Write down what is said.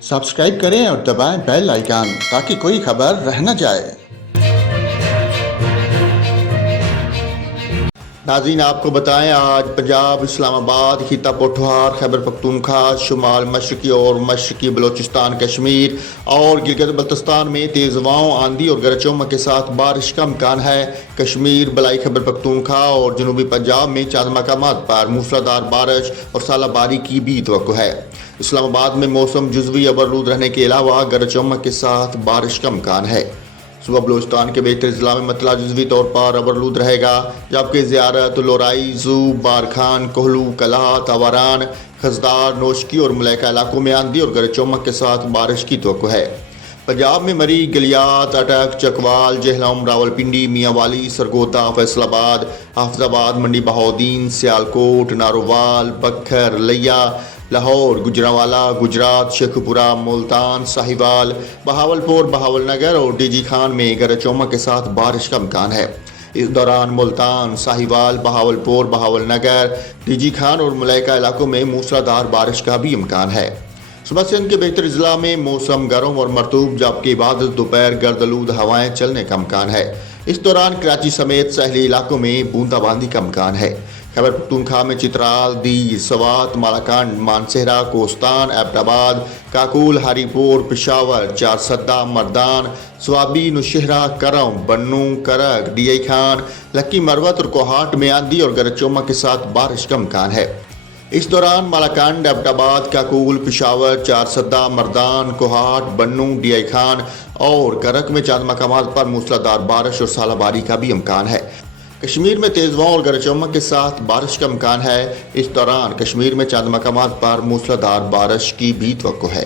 Subscribe करें और दबाएं बेल आइकन ताकि कोई खबर रह न जाए। नाज़रीन, आपको बताएं आज पंजाब, इस्लामाबाद, खिता पोठवार, खैबर पख्तूनख्वा, शुमाल मशरकी और मशरकी बलोचिस्तान, कश्मीर और गिलगित बल्तिस्तान में तेज़ हवाओं, आंधी और गरज चमक के साथ बारिश का इम्कान है। कश्मीर, बलाई खैबर पख्तूनख्वा और जनूबी पंजाब में चंद मकामात पर मूसलाधार बारिश और सालाबारी की भी तवक्को है। इस्लामाबाद में मौसम जुज़वी अबरलूद रहने के अलावा गरज चमक के साथ बारिश का इम्कान है। सुबह बलूचिस्तान के बेहतर ज़िला में मतला जुज़वी तौर पर अबरलूद रहेगा, जबकि ज़ियारत, लोराई, ज़ूब, बारखान, कोहलू, कलाह, तवारान, खजदार, नोशकी और मलैका इलाकों में आंधी और गरज चमक के साथ बारिश की तवक्को है। पंजाब में मरी, गलियात, अटक, चकवाल, जहलम, रावलपिंडी, मियांवाली, सरगोदा, फैसलाबाद, हाफिजाबाद, मंडी बहाउद्दीन, सियालकोट, नारोवाल, बखर, लिया, लाहौर, गुजरांवाला, गुजरात, शेखुपुरा, मुल्तान, साहिवाल, बहावलपुर, बहावलनगर और डीजी खान में गरज चमक के साथ बारिश का इम्कान है। इस दौरान मुल्तान, साहिवाल, बहावलपुर, बहावलनगर, डीजी खान और मलैका इलाकों में मूसलाधार बारिश का भी इम्कान है। सुबह सिंध के बेहतर ज़िला में मौसम गर्म और मरतूब, जबकि बाद दोपहर गर्दलूद हवाएं चलने का इम्कान है। इस दौरान कराची समेत सहली इलाकों में बूंदाबांदी का इम्कान है। खैबर पख्तूनख्वा में चित्राल, दीर, सवात, मालाकान, मानसेहरा, कोस्तान, एबटाबाद, काकुल, हरीपुर, पेशावर, चारसद्दा, मर्दान, स्वाबी, नौशहरा, करम, बन्नू, करक, डीआई खान, लक्की मरवत और कोहाट में आंधी और गरज चमक के साथ बारिश का इम्कान है। इस दौरान मालाकान, एबटाबाद, काकुल, पेशावर, चारसद्दा, मर्दान, कोहाट, बन्नू, डीआई खान और करक में चंद मकामात पर मूसलाधार बारिश और सालाबारी का भी इम्कान है। कश्मीर में तेज़ हवाओं और गरज चमक के साथ बारिश का इम्कान है। इस दौरान कश्मीर में चंद मकामात पर मूसलाधार बारिश की भी तवक्को है।